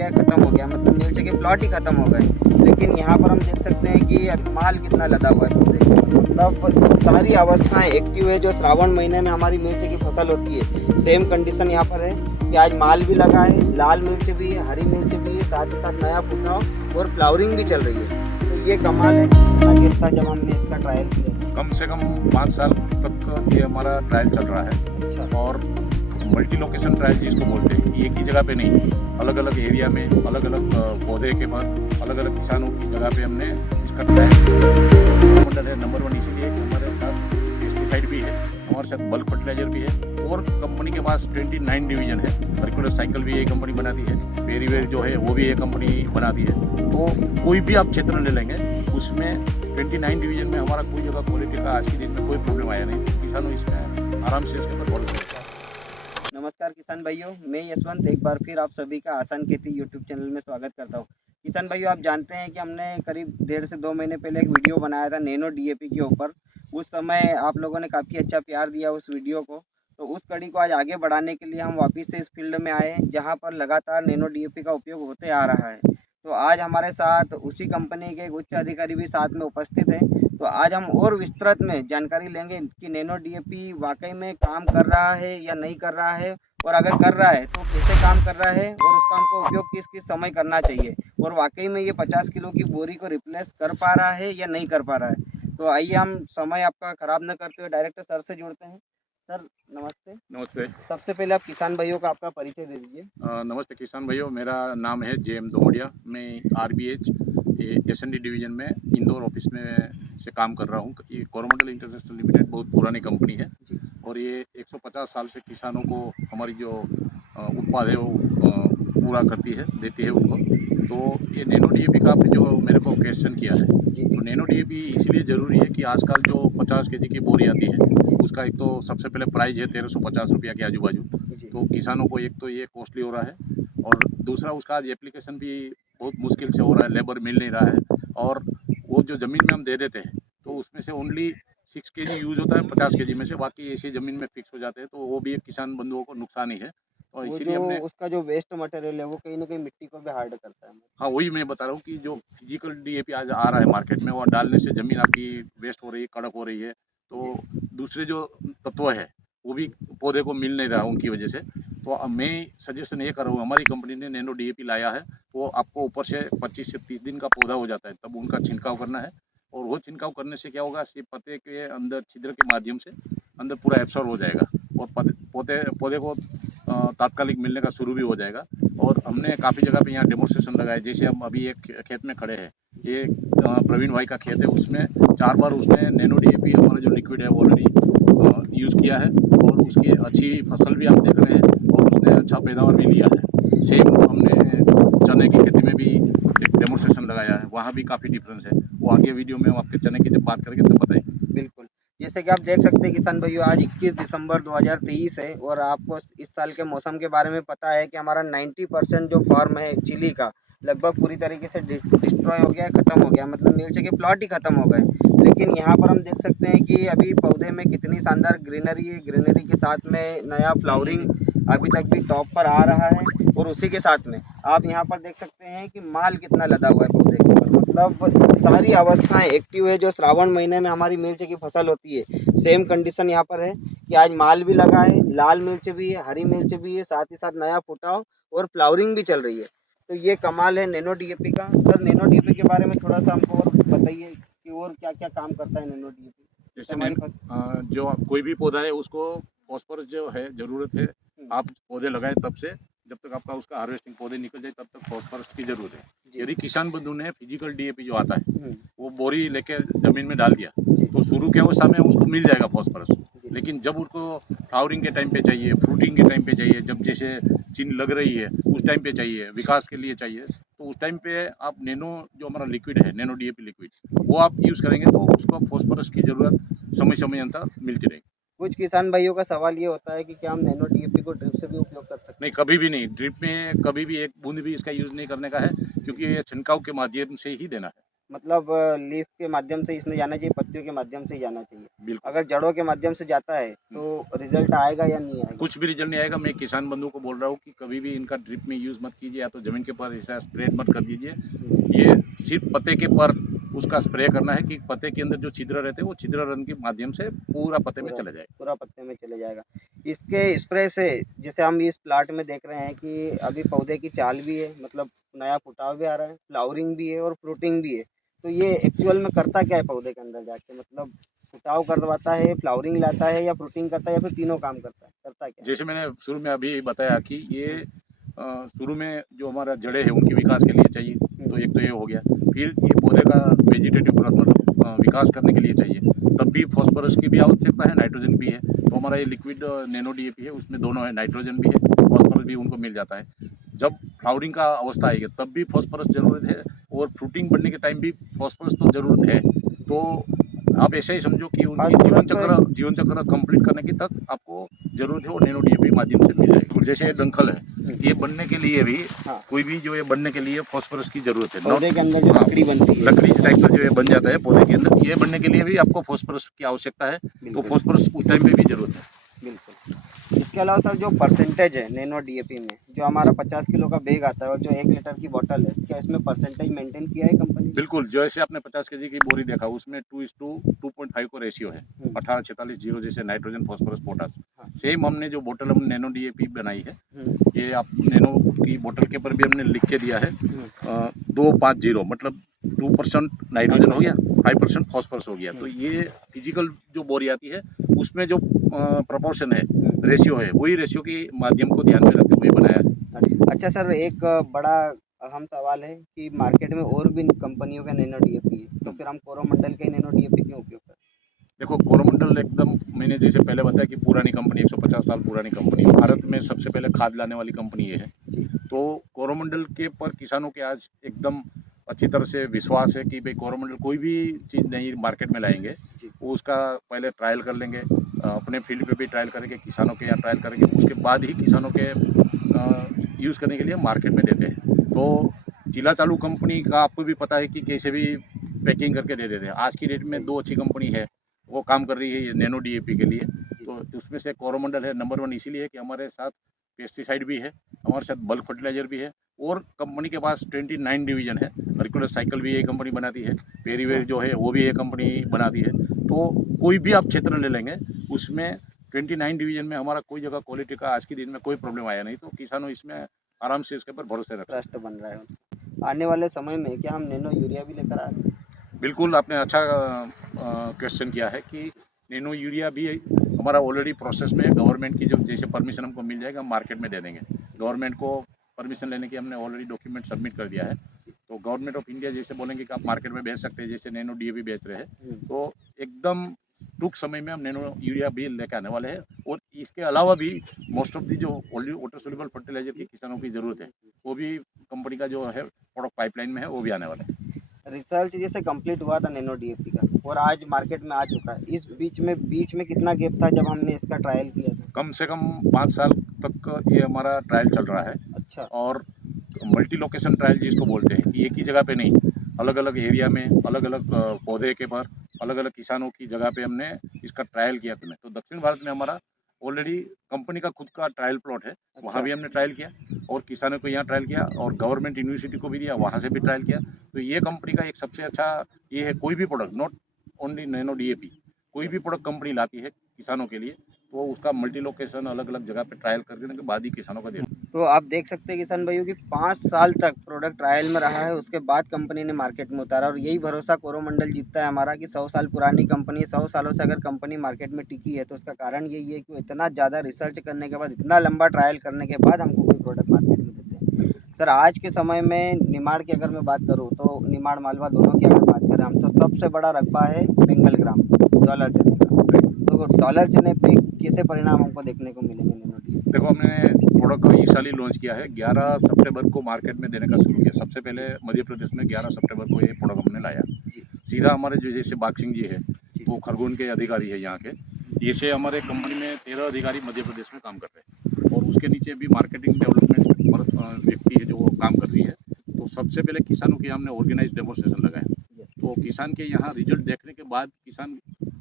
गया, ख़त्म हो गया, मतलब मिर्च के प्लॉट ही ख़त्म हो गए। लेकिन यहाँ पर हम देख सकते हैं कि अब माल कितना लदा हुआ है पौधे के, मतलब सारी अवस्थाएँ एक्टिव है। जो श्रावण महीने में हमारी मिर्च की फसल होती है, सेम कंडीशन यहाँ पर है कि आज माल भी लगा है, लाल मिर्च भी है, हरी मिर्च भी है, साथ ही साथ नया फुटाव और फ्लावरिंग भी चल रही है। तो ये कमाल है। कितना गिर था जब हमने इसका ट्रायल किया? कम से कम 5 साल तक ये हमारा ट्रायल चल रहा है। अच्छा। और मल्टी लोकेशन ट्रायल जिसको बोलते हैं, एक ही जगह पे नहीं, अलग अलग एरिया में अलग अलग पौधे के बाद अलग अलग किसानों की जगह पे हमने इसका ट्रायल मॉडल है नंबर 1, इसीलिए हमारे पास पेस्टिसाइड भी है, हमारे साथ बल्क फर्टिलाइजर भी है। और कंपनी के पास 29 डिवीजन है। सर्कुलर साइकिल भी ये कंपनी बनाती है, पेरीवेयर जो है वो भी ये कंपनी बनाती है। तो कोई भी आप क्षेत्र ले लेंगे, उसमें 29 डिवीजन में हमारा कोई जगह क्वालिटी का आज के दिन में कोई प्रॉब्लम आया नहीं। किसानों इसमें आराम से इसके ऊपर भरोसा करता है। नमस्कार किसान भाइयों, मैं यशवंत एक बार फिर आप सभी का आसान खेती यूट्यूब चैनल में स्वागत करता हूं। किसान भाइयों, आप जानते हैं कि हमने करीब 1.5 से 2 महीने पहले एक वीडियो बनाया था नैनो डीएपी के ऊपर। उस समय आप लोगों ने काफ़ी अच्छा प्यार दिया उस वीडियो को। तो उस कड़ी को आज आगे बढ़ाने के लिए हम वापस से इस फील्ड में आए हैं, जहाँ पर लगातार नैनो डीएपी का उपयोग होते आ रहा है। तो आज हमारे साथ उसी कंपनी के एक उच्च अधिकारी भी साथ में उपस्थित हैं। तो आज हम और विस्तृत में जानकारी लेंगे कि नैनो डीएपी वाकई में काम कर रहा है या नहीं कर रहा है, और अगर कर रहा है तो कैसे काम कर रहा है, और उसका हमको उपयोग किस किस समय करना चाहिए, और वाकई में ये 50 किलो की बोरी को रिप्लेस कर पा रहा है या नहीं कर पा रहा है। तो आइए हम समय आपका ख़राब न करते हुए डायरेक्टर सर से जुड़ते हैं। सर नमस्ते। नमस्ते। सबसे पहले आप किसान भाइयों का आपका परिचय दे दीजिए। नमस्ते किसान भाइयों, मेरा नाम है JM दोमड़िया। मैं RBH SND डिवीज़न में इंदौर ऑफिस में से काम कर रहा हूँ। ये कोरोमंडल इंटरनेशनल लिमिटेड बहुत पुरानी कंपनी है, और ये 150 साल से किसानों को हमारी जो उत्पाद है वो पूरा करती है, देती है उनको। तो ये नैनो डीएपी का आपने जो मेरे को क्वेश्चन किया है, तो नैनो डीएपी इसीलिए ज़रूरी है कि आजकल जो 50 केजी की बोरी आती है, उसका एक तो सबसे पहले प्राइस है 1350 रुपया के आजू बाजू। तो किसानों को एक तो ये कॉस्टली हो रहा है, और दूसरा उसका आज एप्लीकेशन भी बहुत मुश्किल से हो रहा है, लेबर मिल नहीं रहा है। और वो जो ज़मीन में हम दे देते हैं, तो उसमें से ओनली 6 केजी यूज़ होता है 50 केजी में से, बाकी ऐसी ज़मीन में फिक्स हो जाते हैं। तो वो भी एक किसान बंधुओं को नुकसान ही है, और वो इसीलिए जो हमने उसका जो वेस्ट मटेरियल है वो कहीं न कहीं मिट्टी को भी हार्ड करता है। हाँ, वही मैं बता रहा हूँ कि जो फिजिकल डीएपी आज आ रहा है मार्केट में, वो डालने से ज़मीन आपकी वेस्ट हो रही है, कड़क हो रही है। तो दूसरे जो तत्व है, वो भी पौधे को मिल नहीं रहा उनकी वजह से। तो अब मैं सजेशन ये कर रहा हूँ, हमारी कंपनी ने नैनो डीएपी लाया है। वो आपको ऊपर से 25 से 30 दिन का पौधा हो जाता है, तब उनका छिड़काव करना है। और वो छिड़काव करने से क्या होगा, सिर्फ पत्ते के अंदर छिद्र के माध्यम से अंदर पूरा एब्सॉर्ब हो जाएगा, और पौधे पौधे को तात्कालिक मिलने का शुरू भी हो जाएगा। और हमने काफ़ी जगह पे यहाँ डेमोन्स्ट्रेशन लगाया, जैसे हम अभी एक खेत में खड़े हैं, ये प्रवीण भाई का खेत है, उसमें 4 बार उसने नैनो डीएपी हमारा जो लिक्विड है वो ऑलरेडी यूज़ किया है, और उसकी अच्छी फसल भी आप देख रहे हैं, और उसने अच्छा पैदावार भी लिया है। सेम हमने चने की खेती में भी एक डेमोन्स्ट्रेशन लगाया है, वहाँ भी काफ़ी डिफरेंस है। वो आगे वीडियो में हम आपके चने की जब बात करेंगे तब बताएंगे। बिल्कुल। जैसे कि आप देख सकते हैं किसान भाइयों, आज 21 दिसंबर 2023 है, और आपको इस साल के मौसम के बारे में पता है कि हमारा 90% जो फार्म है चिली का, लगभग पूरी तरीके से डिस्ट्रॉय हो गया है, ख़त्म हो गया, मतलब मिर्च के प्लॉट ही ख़त्म हो गए। लेकिन यहाँ पर हम देख सकते हैं कि अभी पौधे में कितनी शानदार ग्रीनरी है, ग्रीनरी के साथ में नया फ्लावरिंग अभी तक भी टॉप पर आ रहा है। और उसी के साथ में आप यहाँ पर देख सकते हैं कि माल कितना लदा हुआ है पौधे के ऊपर, मतलब सारी अवस्थाएं एक्टिव है। जो श्रावण महीने में हमारी मिर्च की फसल होती है, सेम कंडीशन यहाँ पर है कि आज माल भी लगा है, लाल मिर्च भी है, हरी मिर्च भी है, साथ ही साथ नया फुटाव और फ्लावरिंग भी चल रही है। तो ये कमाल है नैनो डीएपी का। सर नैनो डीएपी के बारे में थोड़ा सा हमको और बताइए कि और क्या क्या काम करता है नैनो डीएपी। जैसे जो कोई भी पौधा है उसको फॉस्फोरस जो है ज़रूरत है। आप पौधे लगाएं तब से जब तक आपका उसका हार्वेस्टिंग पौधे निकल जाए, तब तक फॉस्फोरस की ज़रूरत है। यदि किसान बंधु ने फिजिकल डीएपी जो आता है वो बोरी लेके ज़मीन में डाल दिया, तो शुरू के अवस्था में उसको मिल जाएगा फॉस्फोरस। लेकिन जब उसको फ्लावरिंग के टाइम पे चाहिए, फ्रूटिंग के टाइम पे चाहिए, जब जैसे चिन लग रही है उस टाइम पे चाहिए, विकास के लिए चाहिए, तो उस टाइम पे आप नैनो जो हमारा लिक्विड है, नैनो डीएपी लिक्विड, वो आप यूज़ करेंगे तो उसको फॉस्फोरस की ज़रूरत समय समय अंतर मिलती रहेगी। कुछ किसान भाइयों का सवाल ये होता है कि क्या हम नैनो डीएपी को ड्रिप से भी उपयोग कर सकते नहीं, कभी भी नहीं। ड्रिप में कभी भी एक बूंद भी इसका यूज़ नहीं करने का है, क्योंकि ये छिड़काव के माध्यम से ही देना है। मतलब लीफ के माध्यम से इसने जाना चाहिए, पत्तियों के माध्यम से ही जाना चाहिए। बिल्कुल। अगर जड़ों के माध्यम से जाता है तो रिजल्ट आएगा या नहीं आएगा? कुछ भी रिजल्ट नहीं आएगा। मैं किसान बंधु को बोल रहा हूँ कि कभी भी इनका ड्रिप में यूज़ मत कीजिए, या तो ज़मीन के ऊपर ऐसा स्प्रे मत कर दीजिए। ये सिर्फ पत्ते के पर उसका स्प्रे करना है कि पत्ते के अंदर जो छिद्र रहते हैं वो छिद्र रन के माध्यम से पूरा पत्ते में पूरा चला जाए। पूरा पत्ते में चले जाएगा। इसके स्प्रे से जैसे हम इस प्लाट में देख रहे हैं कि अभी पौधे की चाल भी है, मतलब नया फुटाव भी आ रहा है, फ्लावरिंग भी है और फ्रूटिंग भी है। तो ये एक्चुअल में करता क्या है पौधे के अंदर जाके, मतलब फुटाव करवाता है, फ्लावरिंग लाता है या फ्रूटिंग करता है या फिर तीनों काम करता है? करता क्या है? जैसे मैंने शुरू में अभी बताया कि ये शुरू में जो हमारा जड़ें हैं उनके विकास के लिए चाहिए, तो एक तो ये हो गया। फिर ये पौधे का वेजिटेटिव ग्रोथ मतलब विकास करने के लिए चाहिए, तब भी फॉस्फोरस की भी आवश्यकता है, नाइट्रोजन भी है। तो हमारा ये लिक्विड नैनो डीएपी है, उसमें दोनों है, नाइट्रोजन भी है, फॉस्फोरस भी उनको मिल जाता है। जब फ्लावरिंग का अवस्था आएगी तब भी फॉस्फोरस ज़रूरत है, और फ्रूटिंग बनने के टाइम भी फॉस्फोरस तो ज़रूरत है। तो आप ऐसे ही समझो कि उनकी फास्फोरस तो एक जीवन चक्र कंप्लीट करने की तक आपको ज़रूरत है वो नैनो डीएपी माध्यम से मिल जाएगी। जैसे ये डंखल है, ये बनने के लिए भी हाँ, कोई भी जो ये बनने के लिए फॉस्फोरस की ज़रूरत है। पौधे के अंदर जो हाँ, लकड़ी बनती है। लकड़ी टाइप का जो ये बन जाता है पौधे के अंदर, ये बनने के लिए भी आपको फॉस्फोरस की आवश्यकता है। तो बिल्कुल, फॉस्फोरस उस टाइम पे भी ज़रूरत है। बिल्कुल। इसके अलावा सर जो परसेंटेज है नैनो डीएपी में, जो हमारा 50 किलो का बैग आता है और जो 1 लीटर की बॉटल है, क्या इसमें परसेंटेज मेंटेन किया है कंपनी ने? बिल्कुल, जैसे आपने 50 केजी की बोरी देखा, उसमें 2:2.5 का रेशियो है। हुँ, 18, 46, 0 जैसे नाइट्रोजन, फॉस्फोरस, पोटास। हाँ, सेम हमने जो बोतल हम नैनो डीएपी बनाई है, हुँ, ये आप नैनो की बोतल के ऊपर भी हमने लिख के दिया है। हुँ, 250 मतलब 2% नाइट्रोजन हो गया, 5% फॉस्फोरस हो गया। तो हुँ, ये फिजिकल जो बोरी आती है, उसमें जो प्रोपोर्शन है, हुँ। रेशियो है, वही रेशियो के माध्यम को ध्यान में रखते हुए बनाया है। अच्छा सर, एक बड़ा अहम सवाल है कि मार्केट में और भी कंपनियों का नैनो डीएपी है, तो फिर हम कोरोमंडल का ही नैनो डीएपी क्यों उपयोग करें? देखो, कोरोमंडल एकदम मैंने जैसे पहले बताया कि पुरानी कंपनी, 150 साल पुरानी कंपनी, भारत में सबसे पहले खाद लाने वाली कंपनी ये है। जी, तो कोरोमंडल के पर किसानों के आज एकदम अच्छी तरह से विश्वास है कि भाई कोरोमंडल कोई भी चीज़ नई मार्केट में लाएंगे, जी, वो उसका पहले ट्रायल कर लेंगे, अपने फील्ड पे भी ट्रायल करेंगे, किसानों के यहाँ ट्रायल करेंगे, उसके बाद ही किसानों के यूज़ करने के लिए मार्केट में देते हैं। तो जिला चालू कंपनी का आपको भी पता है कि कैसे भी पैकिंग करके दे देते हैं। आज की डेट में सही, 2 अच्छी कंपनी है, वो काम कर रही है ये नैनो डीएपी के लिए। जी, तो उसमें से कोरोमंडल है नंबर 1 इसीलिए कि हमारे साथ पेस्टिसाइड भी है, हमारे साथ बल्क फर्टिलाइज़र भी है, और कंपनी के पास 29 डिवीज़न है। हरकुलस साइकिल भी ये कंपनी बनाती है, अच्छा, पेरीवेयर जो है वो भी ये कंपनी बनाती है। तो कोई भी आप क्षेत्र ले लेंगे, उसमें 29 डिवीज़न में हमारा कोई जगह क्वालिटी का आज के दिन में कोई प्रॉब्लम आया नहीं। तो किसानों इसमें आराम से इसके ऊपर भरोसे रख सकते ट्रस्ट हैं। बन रहा है। आने वाले समय में क्या हम नैनो यूरिया भी लेकर आ रहे हैं? बिल्कुल, आपने अच्छा क्वेश्चन किया है कि नैनो यूरिया भी हमारा ऑलरेडी प्रोसेस में है। गवर्नमेंट की जो जैसे परमिशन हमको मिल जाएगा, हम मार्केट में दे देंगे। गवर्नमेंट को परमिशन लेने की हमने ऑलरेडी डॉक्यूमेंट सबमिट कर दिया है। तो गवर्नमेंट ऑफ इंडिया जैसे बोलेंगे कि आप मार्केट में बेच सकते हैं, जैसे नैनो डीएपी बेच रहे हैं, हुँ, तो एकदम टूँक समय में हम नैनो यूरिया भी लेके आने वाले हैं। और इसके अलावा भी मोस्ट ऑफ दी जो ऑलरेडी वाटर सोल्यूबल फर्टिलाइज़र की किसानों की ज़रूरत है, वो भी कंपनी का जो है प्रोडक्ट पाइपलाइन में है, वो भी आने वाला है। रिसर्च जैसे कंप्लीट हुआ था नैनो डीएपी का और आज मार्केट में आ चुका है। इस बीच में कितना गैप था जब हमने इसका ट्रायल किया था? कम से कम 5 साल तक ये हमारा ट्रायल चल रहा है। अच्छा, और मल्टी लोकेशन ट्रायल जिसको बोलते हैं कि एक ही जगह पे नहीं, अलग-अलग एरिया में, अलग-अलग पौधे के पर, अलग-अलग किसानों की जगह पे हमने इसका ट्रायल किया था। तो दक्षिण भारत में हमारा ऑलरेडी कंपनी का खुद का ट्रायल प्लॉट है, वहाँ अच्छा, भी हमने ट्रायल किया, और किसानों को यहाँ ट्रायल किया, और गवर्नमेंट यूनिवर्सिटी को भी दिया, वहाँ से भी ट्रायल किया। तो ये कंपनी का एक सबसे अच्छा ये है, कोई भी product not only nano DAP, कोई भी प्रोडक्ट कंपनी लाती है किसानों के लिए, तो उसका मल्टी लोकेशन अलग-अलग जगह पे ट्रायल करने के बाद ही किसानों को देते हैं। तो आप देख सकते हैं किसान भाइयों कि 5 साल तक प्रोडक्ट ट्रायल में रहा है, उसके बाद कंपनी ने मार्केट में उतारा और यही भरोसा कोरोमंडल जीतता है हमारा कि 100 साल पुरानी कंपनी, 100 सालों से अगर कंपनी मार्केट में टिकी है, तो उसका कारण यही है कि वो इतना ज़्यादा रिसर्च करने के बाद, इतना लंबा ट्रायल करने के बाद हमको कोई प्रोडक्ट मार्केट में देते हैं। सर, आज के समय में निमाड़ की अगर मैं बात करूँ, तो निमाड़, मालवा दोनों की अगर बात करें हम, तो सबसे बड़ा रकबा है बेंगल ग्राम, डॉलर चने का। तो डॉलर चने पे कैसे परिणाम हमको देखने को मिलेंगे नैनो डीएपी? देखो, हमने प्रोडक्ट को इस साल ही लॉन्च किया है, 11 सितंबर को मार्केट में देने का शुरू किया। सबसे पहले मध्य प्रदेश में 11 सितंबर को ये प्रोडक्ट हमने लाया। जी, सीधा हमारे जो जैसे बाग सिंह जी है, जी, वो खरगोन के अधिकारी है यहाँ के। जैसे हमारे कंपनी में 13 अधिकारी मध्य प्रदेश में काम कर रहे हैं, और उसके नीचे भी मार्केटिंग डेवलपमेंट व्यक्ति है जो वो काम कर रही है। तो सबसे पहले किसानों के हमने ऑर्गेनाइज डेमोस्ट्रेशन लगाया। तो किसान के यहाँ रिजल्ट देखने के बाद किसान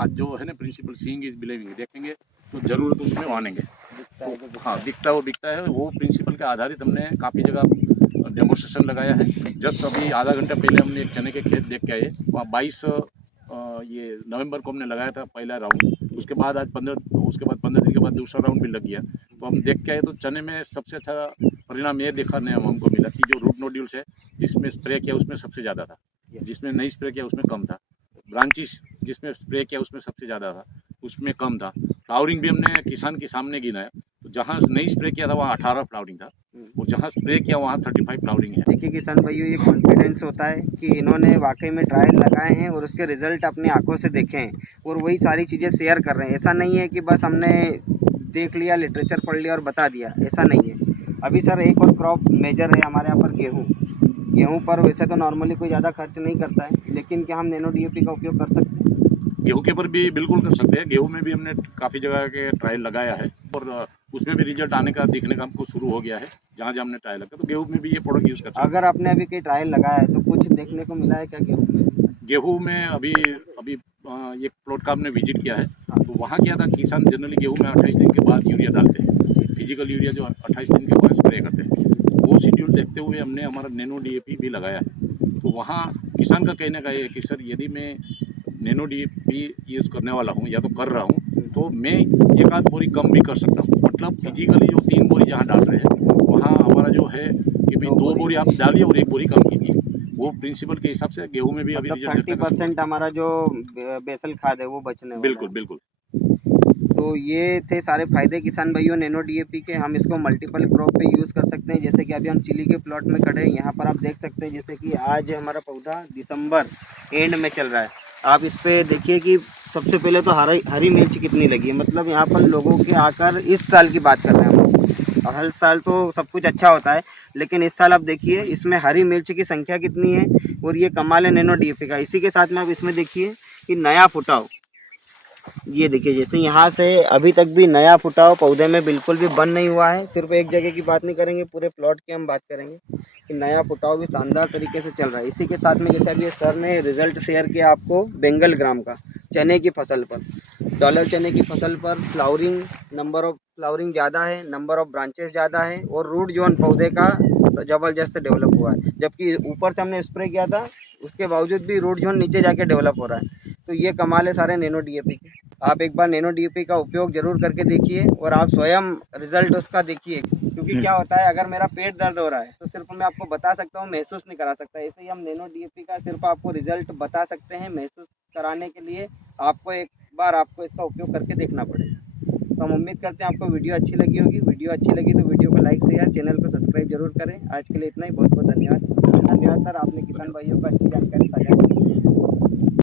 आज जो है ना प्रिंसिपल सीइंग इज बिलीविंग देखेंगे तो ज़रूर तो उसमें मानेंगे। दिखता है तो दिखता हाँ, है। दिखता है वो बिकता है, वो प्रिंसिपल के आधारित हमने काफ़ी जगह डेमोस्ट्रेशन लगाया है। जस्ट अभी आधा घंटा पहले हमने एक चने के खेत देख के आए, वहाँ 22 ये नवंबर को हमने लगाया था पहला राउंड। उसके बाद 15 दिन के बाद दूसरा राउंड भी लग गया। तो हम देख के आए तो चने में सबसे अच्छा परिणाम ये देखने हमको मिला कि जो रूट नोड्यूल्स है, जिसमें स्प्रे किया उसमें सबसे ज़्यादा था, जिसमें नहीं स्प्रे किया उसमें कम था। ब्रांचिस जिसमें स्प्रे किया उसमें सबसे ज़्यादा था, उसमें कम था। फ्लावरिंग भी हमने किसान के सामने गिनाया, तो जहाँ नहीं स्प्रे किया था वहाँ 18 फ्लावरिंग था और जहाँ स्प्रे किया वहाँ 35 फ्लावरिंग है। देखिए किसान भाइयों, ये कॉन्फिडेंस होता है कि इन्होंने वाकई में ट्रायल लगाए हैं और उसके रिजल्ट अपनी आंखों से देखे हैं और वही सारी चीज़ें शेयर कर रहे हैं। ऐसा नहीं है कि बस हमने देख लिया, लिटरेचर पढ़ लिया और बता दिया, ऐसा नहीं है। अभी सर एक और क्रॉप मेजर है हमारे यहाँ पर, गेहूँ। गेहूँ पर वैसे तो नॉर्मली कोई ज़्यादा खर्च नहीं करता है, लेकिन क्या हम नैनो डीएपी का उपयोग कर सकते हैं? गेहूं के ऊपर भी बिल्कुल कर सकते हैं। गेहूं में भी हमने काफ़ी जगह के ट्रायल लगाया है और उसमें भी रिजल्ट आने का दिखने का हमको शुरू हो गया है। जहाँ जहाँ हमने ट्रायल लगाया तो गेहूं में भी ये प्रोडक्ट यूज़ कर सकते अगर आपने अभी कोई ट्रायल लगाया है तो कुछ देखने को मिला है क्या गेहूँ में? हैं। गेहूं में अभी अभी एक प्लॉट का हमने विजिट किया है, तो वहाँ क्या था, किसान जनरली गेहूँ में 28 दिन के बाद यूरिया डालते हैं, फिजिकल यूरिया जो 28 दिन के बाद स्प्रे करते हैं। वो शेड्यूल देखते हुए हमने हमारा नैनो डीएपी भी लगाया है। तो वहाँ किसान का कहने का ये है कि सर यदि मैं नैनो डीएपी यूज़ करने वाला हूँ या तो कर रहा हूँ, तो मैं एक आध बोरी कम भी कर सकता हूँ। मतलब फिजिकली जो 3 बोरी जहाँ डाल रहे हैं, वहाँ हमारा जो है कि भाई 2 बोरी आप डालिए और 1 बोरी कम कीजिए। वो प्रिंसिपल के हिसाब से गेहूँ में भी अभी मतलब रिजल्ट देखने का शुरू 30% हमारा जो बेसल खाद है वो बचने वाला बिल्कुल, है। बिल्कुल। तो ये थे सारे फायदे किसान भाइयों नैनो डीएपी के। हम इसको मल्टीपल क्रॉप पे यूज़ कर सकते हैं। जैसे कि अभी हम चिली के प्लॉट में खड़े हैं, यहाँ पर आप देख सकते हैं जैसे कि आज हमारा पौधा दिसंबर एंड में चल रहा है। आप इस पे देखिए कि सबसे पहले तो हरी मिर्च कितनी लगी है। मतलब यहाँ पर लोगों के आकर इस साल की बात कर रहे हैं हम। हर साल तो सब कुछ अच्छा होता है, लेकिन इस साल आप देखिए इसमें हरी मिर्च की संख्या कितनी है और ये कमाल है नैनो डीएपी का। इसी के साथ में आप इसमें देखिए कि नया फुटाव, ये देखिए जैसे यहाँ से अभी तक भी नया फुटाव पौधे में बिल्कुल भी बंद नहीं हुआ है। सिर्फ एक जगह की बात नहीं करेंगे, पूरे प्लॉट की हम बात करेंगे कि नया फुटाव भी शानदार तरीके से चल रहा है। इसी के साथ में जैसे अभी सर ने रिजल्ट शेयर किया आपको बेंगल ग्राम का, चने की फसल पर, डॉलर चने की फसल पर फ्लावरिंग, नंबर ऑफ फ्लावरिंग ज़्यादा है, नंबर ऑफ ब्रांचेस ज़्यादा है और रूट जोन पौधे का ज़बरदस्त डेवलप हुआ है। जबकि ऊपर से हमने स्प्रे किया था, उसके बावजूद भी रूट जोन नीचे जाके डेवलप हो रहा है। तो ये कमाल है सारे नैनो डीएपी के। आप एक बार नैनो डीएपी का उपयोग ज़रूर करके देखिए और आप स्वयं रिजल्ट उसका देखिए। क्योंकि क्या होता है, अगर मेरा पेट दर्द हो रहा है तो सिर्फ मैं आपको बता सकता हूँ, महसूस नहीं करा सकता। ऐसे ही हम नैनो डीएपी का सिर्फ आपको रिजल्ट बता सकते हैं। महसूस कराने के लिए आपको एक बार आपको इसका उपयोग करके देखना पड़ेगा। तो हम उम्मीद करते हैं आपको वीडियो अच्छी लगी होगी। वीडियो अच्छी लगी तो वीडियो को लाइक शेयर, चैनल को सब्सक्राइब जरूर करें। आज के लिए इतना ही, बहुत बहुत धन्यवाद। धन्यवाद सर, आपने किसान भाइयों को अच्छी जानकारी